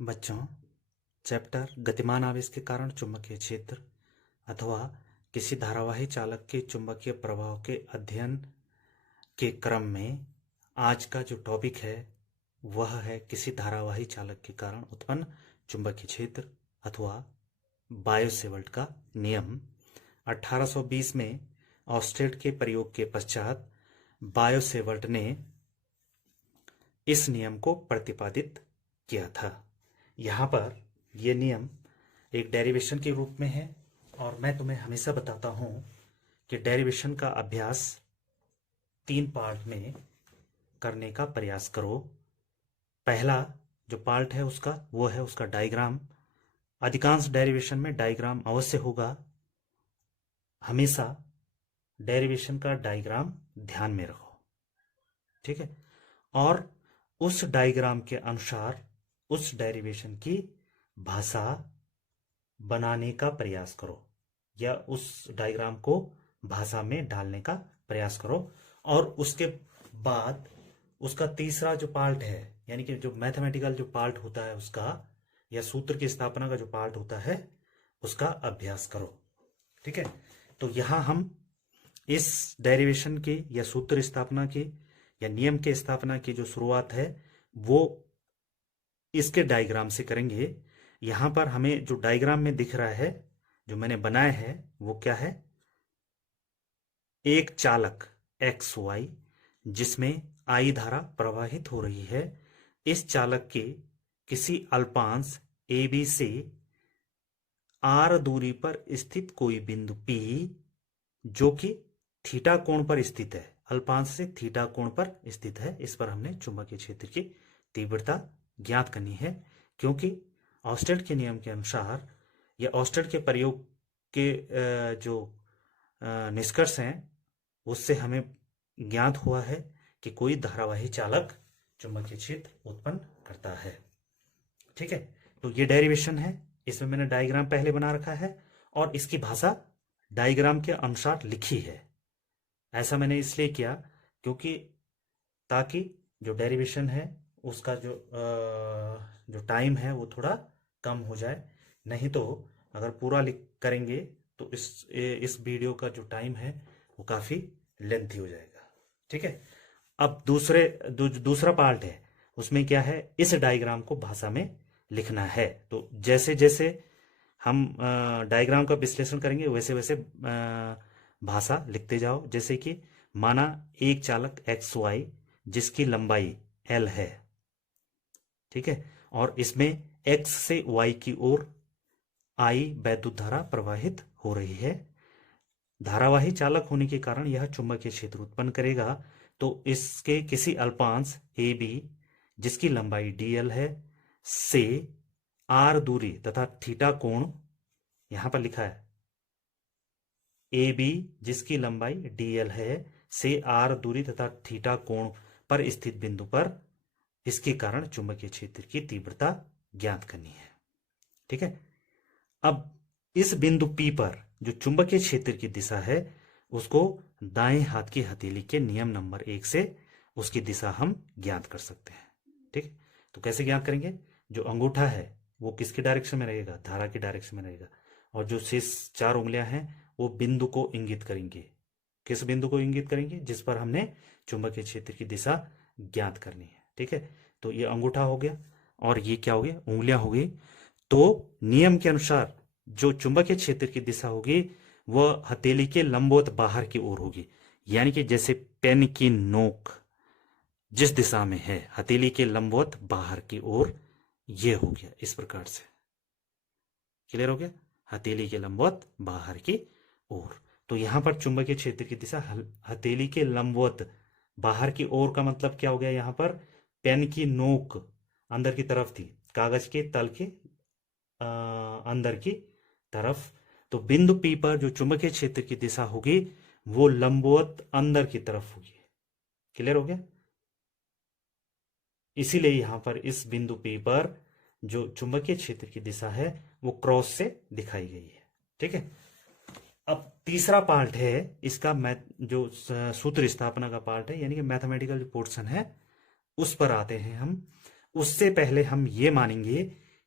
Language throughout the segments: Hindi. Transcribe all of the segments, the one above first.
बच्चों, चैप्टर गतिमान आवेश के कारण चुंबकीय क्षेत्र अथवा किसी धारावाही चालक के चुंबकीय प्रभाव के अध्ययन के क्रम में आज का जो टॉपिक है वह है किसी धारावाही चालक के कारण उत्पन्न चुंबकीय क्षेत्र अथवा बायो-सेवर्ट का नियम। 1820 में ऑस्टेड के प्रयोग के पश्चात बायो-सेवर्ट ने इस नियम को प्रतिपादित किया था। यहाँ पर यह नियम एक डेरिवेशन के रूप में है और मैं तुम्हें हमेशा बताता हूँ कि डेरिवेशन का अभ्यास 3 पार्ट में करने का प्रयास करो। पहला जो पार्ट है वो है उसका डायग्राम। अधिकांश डेरिवेशन में डायग्राम अवश्य होगा। हमेशा डेरिवेशन का डायग्राम ध्यान में रखो, ठीक है। और उस डायग्राम के अनुसार उस डेरिवेशन की भाषा बनाने का प्रयास करो या उस डायग्राम को भाषा में डालने का प्रयास करो। और उसके बाद उसका तीसरा जो पार्ट है, यानी कि जो मैथमेटिकल जो पार्ट होता है उसका या सूत्र की स्थापना का जो पार्ट होता है उसका अभ्यास करो, ठीक है। तो यहां हम इस डेरिवेशन की या सूत्र स्थापना की या नियम के स्थापना की जो शुरुआत है वो इसके डायग्राम से करेंगे। यहां पर हमें जो डायग्राम में दिख रहा है जो मैंने बनाया है वो क्या है, एक चालक XY जिसमें I धारा प्रवाहित हो रही है। इस चालक के किसी अल्पांश AB से R दूरी पर स्थित कोई बिंदु P जो कि थीटा कोण पर स्थित है, अल्पांश से थीटा कोण पर स्थित है, इस पर हमने चुंबकीय क्षेत्र की तीव्रता ज्ञात करनी है। क्योंकि ऑस्टेड के नियम के अनुसार या ऑस्टेड के प्रयोग के जो निष्कर्ष हैं उससे हमें ज्ञात हुआ है कि कोई धारावाही चालक चुंबकीय क्षेत्र उत्पन्न करता है, ठीक है। तो ये डेरिवेशन है, इसमें मैंने डायग्राम पहले बना रखा है और इसकी भाषा डायग्राम के अनुसार लिखी है। ऐसा मैंने इसलिए किया क्योंकि ताकि जो डेरिवेशन है उसका जो टाइम है वो थोड़ा कम हो जाए। नहीं तो अगर पूरा करेंगे तो इस वीडियो का जो टाइम है वो काफ़ी लेंथी हो जाएगा, ठीक है। अब दूसरा पार्ट है उसमें क्या है, इस डायग्राम को भाषा में लिखना है। तो जैसे जैसे हम डायग्राम का विश्लेषण करेंगे वैसे वैसे भाषा लिखते जाओ। जैसे कि माना एक चालक XY जिसकी लंबाई L है, ठीक है, और इसमें X से Y की ओर I वैद्युत धारा प्रवाहित हो रही है। धारावाही चालक होने के कारण यह चुंबकीय क्षेत्र उत्पन्न करेगा। तो इसके किसी अल्पांश AB जिसकी लंबाई DL है से R दूरी तथा थीटा कोण, यहां पर लिखा है AB जिसकी लंबाई DL है से R दूरी तथा थीटा कोण पर स्थित बिंदु पर इसके कारण चुंबकीय क्षेत्र की तीव्रता ज्ञात करनी है, ठीक है। अब इस बिंदु P पर जो चुंबकीय क्षेत्र की दिशा है उसको दाएं हाथ की हथेली के नियम नंबर 1 से उसकी दिशा हम ज्ञात कर सकते हैं, ठीक। तो कैसे ज्ञात करेंगे, जो अंगूठा है वो किसके डायरेक्शन में रहेगा, धारा की डायरेक्शन में रहेगा, और जो शेष 4 उंगलियां हैं वो बिंदु को इंगित करेंगे। किस बिंदु को इंगित करेंगे, जिस पर हमने चुंबकीय क्षेत्र की दिशा ज्ञात करनी है, ठीक है। तो ये अंगूठा हो गया और ये क्या हो गया, उंगलियां हो गई। तो नियम के अनुसार जो चुंबकीय क्षेत्र की दिशा होगी वह हथेली के लंबवत बाहर की ओर होगी। यानी कि जैसे पेन की नोक जिस दिशा में है हथेली के लंबवत बाहर की ओर, ये हो गया इस प्रकार से। क्लियर हो गया, हथेली के लंबवत बाहर की ओर। तो यहां पर चुंबकीय क्षेत्र की दिशा हथेली के लंबवत बाहर की ओर का मतलब क्या हो गया, यहां पर पेन की नोक अंदर की तरफ थी, कागज के तल के अंदर की तरफ। तो बिंदु P पर जो चुंबकीय क्षेत्र की दिशा होगी वो लंबवत अंदर की तरफ होगी। क्लियर हो गया, इसीलिए यहां पर इस बिंदु P पर जो चुंबकीय क्षेत्र की दिशा है वो क्रॉस से दिखाई गई है, ठीक है। अब तीसरा पार्ट है इसका जो सूत्र स्थापना का पार्ट है, यानी कि मैथमेटिकल जो पोर्शन है उस पर आते हैं हम। उससे पहले हम ये मानेंगे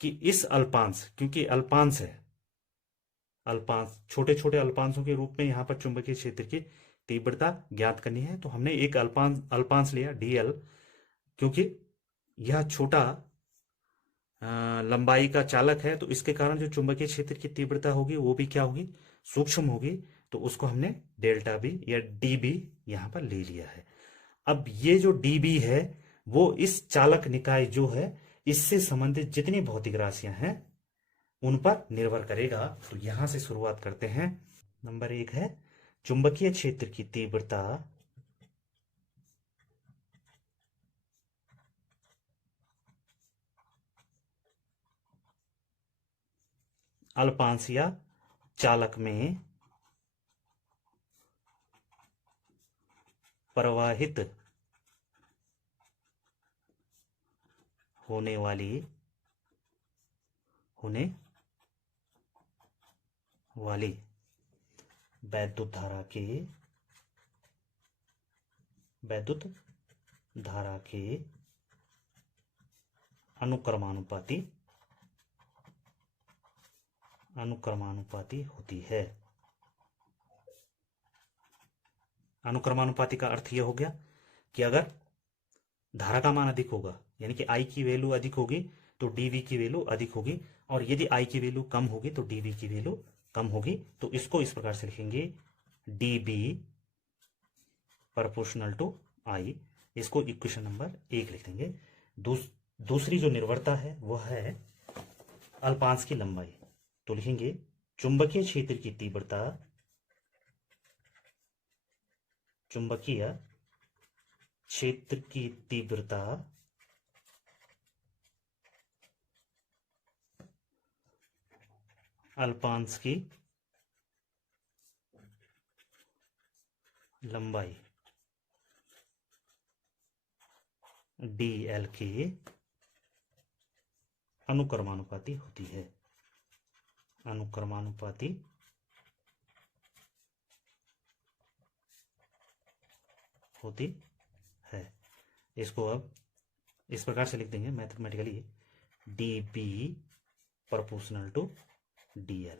कि इस अल्पांश, क्योंकि अल्पांश है, अल्पांश छोटे छोटे अल्पांशों के रूप में यहाँ पर चुंबकीय क्षेत्र की तीव्रता ज्ञात करनी है, तो हमने एक अल्पांश अल्पांश लिया dl, क्योंकि यह छोटा लंबाई का चालक है, तो इसके कारण जो चुंबकीय क्षेत्र की तीव्रता होगी वो भी क्या होगी, सूक्ष्म होगी। तो उसको हमने डेल्टा बी या डी बी यहाँ पर ले लिया है। अब ये जो डी बी है वो इस चालक निकाय जो है इससे संबंधित जितनी भौतिक राशियां हैं उन पर निर्भर करेगा। तो यहां से शुरुआत करते हैं। नंबर 1 है चुंबकीय क्षेत्र की तीव्रता अल्पांश या चालक में प्रवाहित होने वाली वैद्युत धारा के अनुक्रमानुपाती होती है। अनुक्रमानुपाती का अर्थ यह हो गया कि अगर धारा का मान अधिक होगा, यानी कि आई की वैल्यू अधिक होगी तो डीवी की वैल्यू अधिक होगी, और यदि आई की वैल्यू कम होगी तो डीवी की वैल्यू कम होगी। तो इसको इस प्रकार से लिखेंगे, डीबी प्रोपोर्शनल टू आई। इसको इक्वेशन नंबर 1 लिख देंगे। दूसरी जो निर्भरता है वह है अल्पांश की लंबाई। तो लिखेंगे चुंबकीय क्षेत्र की तीव्रता, चुंबकीय क्षेत्र की तीव्रता अल्पांश की लंबाई dl के अनुक्रमानुपाती होती है। अनुक्रमानुपाती होती है। इसको अब इस प्रकार से लिख देंगे mathematically, dB proportional to dl।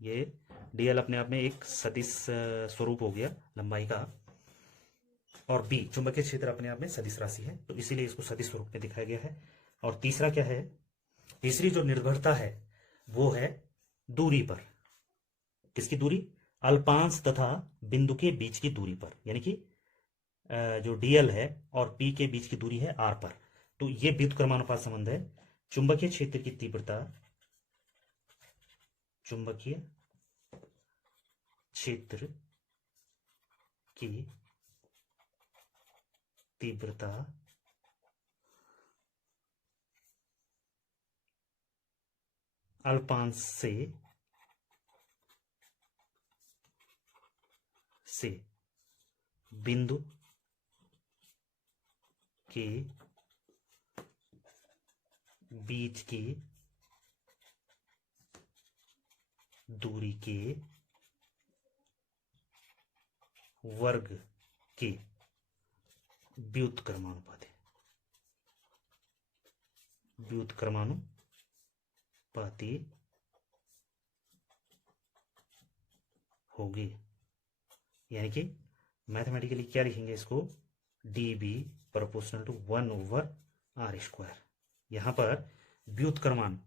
ये dl अपने आप में एक सदिश स्वरूप हो गया लंबाई का, और b चुंबकीय क्षेत्र अपने आप में सदिश राशि है, तो इसीलिए इसको सदिश स्वरूप में दिखाया गया है। और तीसरा क्या है, तीसरी जो निर्भरता है वो है दूरी पर। किसकी दूरी, अल्पांश तथा बिंदु के बीच की दूरी पर, यानी कि जो dl है और p के बीच की दूरी है r पर। तो ये व्युत्क्रमानुपात संबंध है। चुंबकीय क्षेत्र की तीव्रता, चुंबकीय क्षेत्र की तीव्रता अल्पांश से बिंदु के बीच की दूरी के वर्ग के व्युत्क्रमानुपाती होगी। यानी कि मैथमेटिकली क्या लिखेंगे इसको, dB प्रोपोर्शनल टू 1/r²। यहां पर व्युत्क्रमान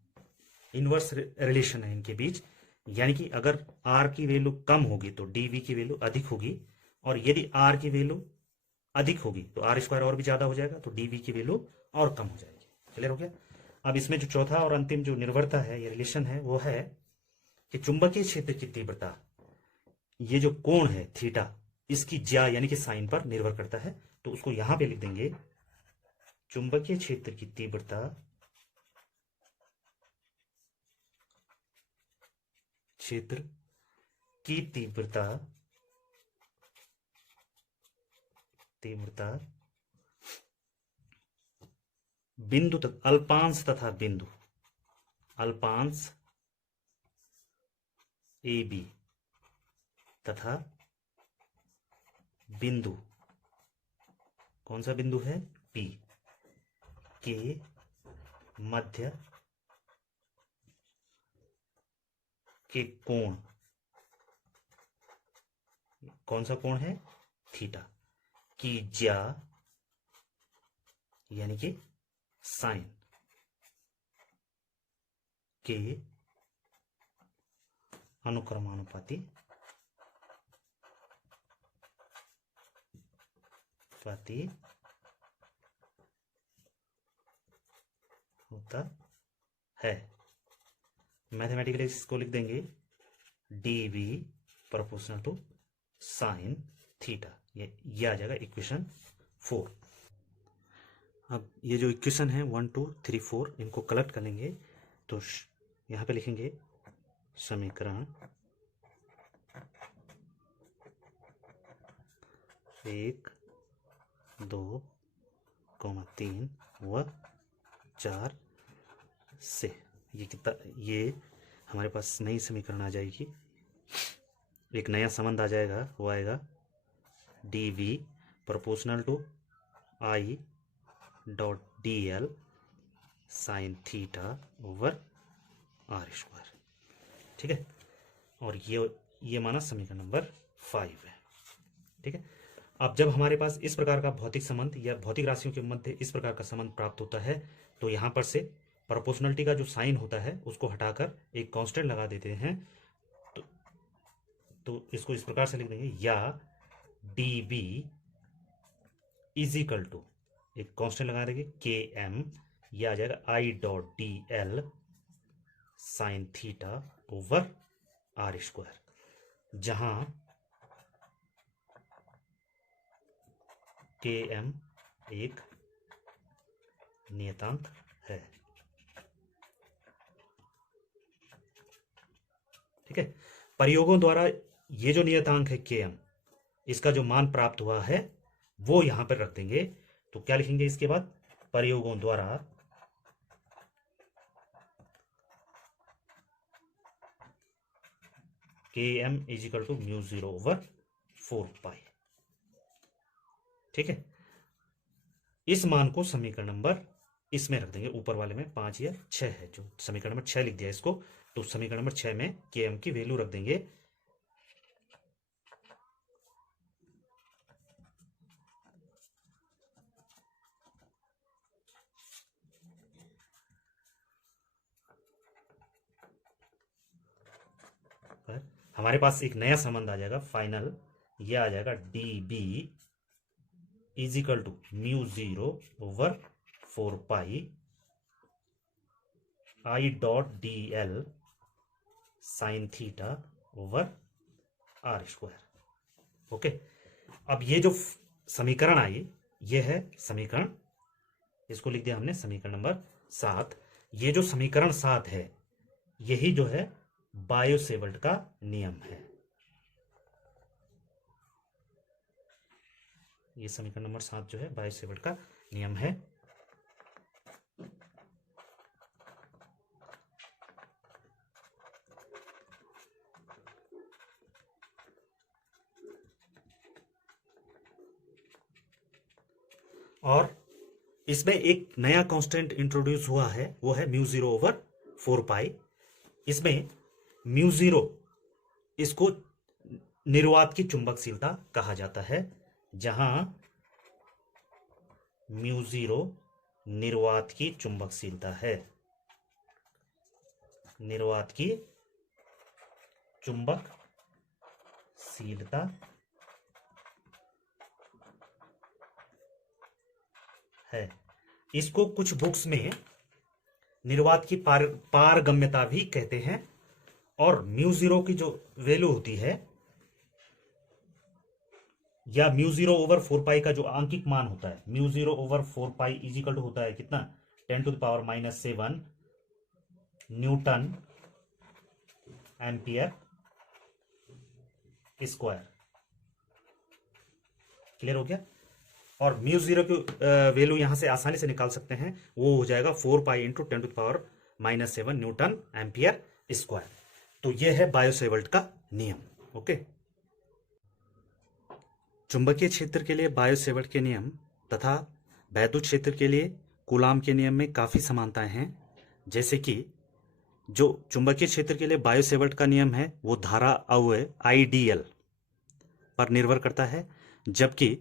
इनवर्स रिलेशन है इनके बीच, यानी कि अगर r की वैल्यू कम होगी तो dV की वैल्यू अधिक होगी, और यदि r की वैल्यू अधिक होगी तो r² और भी ज्यादा हो जाएगा, तो dV की वैल्यू और कम हो जाएगी। क्लियर हो गया। अब इसमें जो चौथा और अंतिम जो निर्भरता है, ये रिलेशन है, वो है कि चुंबकीय क्षेत्र की तीव्रता, ये जो कोण है थीटा, इसकी ज्या यानी कि साइन पर निर्भर करता है। तो उसको यहां पे लिख देंगे, चुंबकीय क्षेत्र की तीव्रता बिंदु तक अल्पांश तथा बिंदु, अल्पांश ए बी तथा बिंदु, कौन सा बिंदु है, P के मध्य के कोण, कौन सा कोण है, थीटा, की ज्या यानी कि साइन के अनुक्रमानुपाती होता है। मैथमेटिकली इसको लिख देंगे dv proportional to sine theta, ये आ जाएगा इक्वेशन 4। अब ये जो इक्वेशन है 1 2 3 4 इनको कलेक्ट कर लेंगे तो यहाँ पे लिखेंगे समीकरण 1 2 3 व 4 से ये कितना, ये हमारे पास नई समीकरण आ जाएगी, एक नया संबंध आ जाएगा, वो आएगा dv proportional to i dot dl sine theta over R square. ठीक है, और ये माना समीकरण नंबर 5 है। ठीक है, अब जब हमारे पास इस प्रकार का भौतिक संबंध या भौतिक राशियों के मध्य इस प्रकार का संबंध प्राप्त होता है तो यहाँ पर से प्रोपोर्शनलिटी का जो साइन होता है उसको हटाकर एक कांस्टेंट लगा देते हैं, तो इसको इस प्रकार से लिख देंगे, या dB इज इक्वल टू, एक कांस्टेंट लगा देंगे km, यह आ जाएगा i dot dl sine theta over R square, जहां km एक नियतांक है। ठीक है, प्रयोगों द्वारा ये जो नियतांक है km, इसका जो मान प्राप्त हुआ है वो यहां पर रख देंगे। तो क्या लिखेंगे इसके बाद, प्रयोगों द्वारा km is equal to mu 0 over 4 pi. ठीक है, इस मान को समीकरण नंबर इसमें रख देंगे, ऊपर वाले में 5 या 6 है, जो समीकरण नंबर 6 लिख दिया इसको, तो समीकरण नंबर 6 में km की वैल्यू रख देंगे। हमारे पास एक नया संबंध आ जाएगा फाइनल, ये आ जाएगा dB is equal to mu 0 over 4 pi i dot dl sine theta over R square. Okay, अब ये जो समीकरण आई ये है समीकरण, इसको लिख दिया हमने समीकरण नंबर 7। ये जो समीकरण 7 है यही जो है बायो-सेवर्ट का नियम है। ये समीकरण नंबर 7 जो है बायो-सेवर्ट का नियम है। और इसमें एक नया कांस्टेंट इंट्रोड्यूस हुआ है, वो है म्यू 0 ओवर 4 पाई। इसमें म्यू 0 इसको निर्वात की चुंबकशीलता कहा जाता है, जहां म्यू 0 निर्वात की चुंबकशीलता है, निर्वात की चुंबकशीलता है। इसको कुछ बुक्स में निर्वात की पारगम्यता भी कहते हैं। और म्यू 0 की जो वैल्यू होती है, या म्यू 0 ओवर 4 पाई का जो आंकिक मान होता है, mu 0 over 4 pi is equal to होता है कितना, 10 to the power -7 newton ampere square. Clear हो गया। और म्यू 0 की वैल्यू यहां से आसानी से निकाल सकते हैं, वो हो जाएगा 4 pi into 10 to the power -7 newton ampere square. तो ये है बायो-सेवर्ट का नियम। ओके, चुंबकीय क्षेत्र के लिए बायो-सेवर्ट के नियम तथा वैद्युत क्षेत्र के लिए कूलाम के नियम में काफी समानताएं हैं। जैसे कि जो चुंबकीय क्षेत्र के लिए बायो-सेवर्ट का नियम है वो धारा अवयव आईडीएल पर निर्भर करता है, जबकि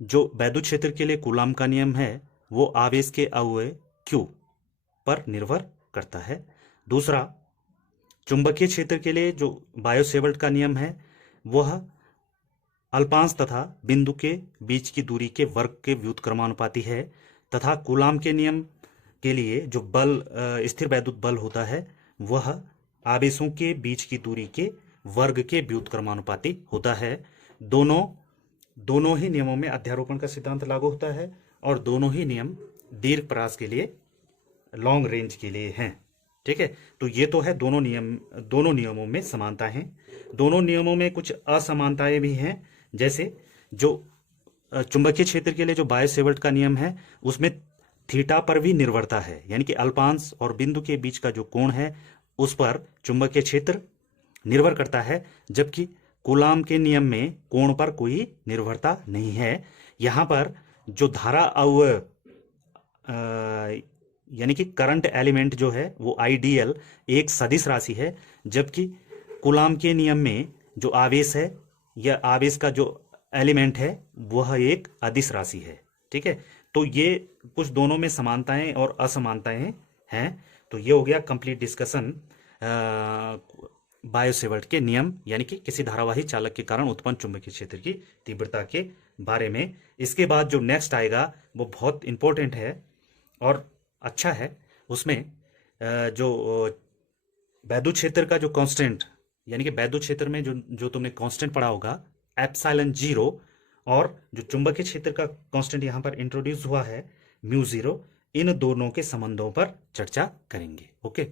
जो वैद्युत क्षेत्र के लिए कूलाम का नियम है वो आवेश के अवयव क्यू पर निर्भर करता है। दूसरा, चुंबकीय क्षेत्र के लिए जो बायो-सेवर्ट का नियम है वह अल्पांश तथा बिंदु के बीच की दूरी के वर्ग के व्युत्क्रमानुपाती है, तथा कूलाम के नियम के लिए जो बल स्थिर वैद्युत बल होता है वह आवेशों के बीच की दूरी के वर्ग के व्युत्क्रमानुपाती होता है। दोनों ही नियमों में अध्यारोपण का सिद्धांत लागू होता है और दोनों ही नियम दीर्घ परास के लिए, लॉन्ग रेंज के लिए हैं। ठीक है, तो ये तो है दोनों नियमों में समानता है। दोनों नियमों में कुछ असमानताएं भी हैं, जैसे जो चुंबकीय क्षेत्र के लिए जो बायो-सेवर्ट का नियम है उसमें थीटा पर भी निर्भरता है, यानी कि अल्पांश और बिंदु के बीच का जो कोण है उस पर चुंबकीय क्षेत्र निर्भर करता है, जबकि कूलाम के नियम में कोण पर कोई निर्भरता नहीं है। यहाँ पर जो धारा अवयव यानी कि करंट एलिमेंट जो है वो आईडीएल एक सदिश राशि है, जबकि कूलाम के नियम में जो आवेश है या आवेश का जो एलिमेंट है वह एक अदिश राशि है। ठीक है, तो ये कुछ दोनों में समानताएं और असमानताएं हैं। तो ये हो गया कंप्लीट डिस्कशन बायो-सेवर्ट के नियम, यानी कि किसी धारावाही चालक के कारण उत्पन्न चुंबकीय क्षेत्र की तीव्रता के बारे में। इसके बाद जो नेक्स्ट आएगा वो बहुत इंपॉर्टेंट है और अच्छा है। उसमें जो वैद्युत क्षेत्र का जो कांस्टेंट, यानी कि वैद्युत क्षेत्र में जो तुमने कांस्टेंट पढ़ा होगा एप्सिलॉन 0, और जो चुंबकीय क्षेत्र का कांस्टेंट यहाँ पर इंट्रोड्यूस हुआ है म्यू 0, इन दोनों के संबंधों पर चर्चा करेंगे। ओके।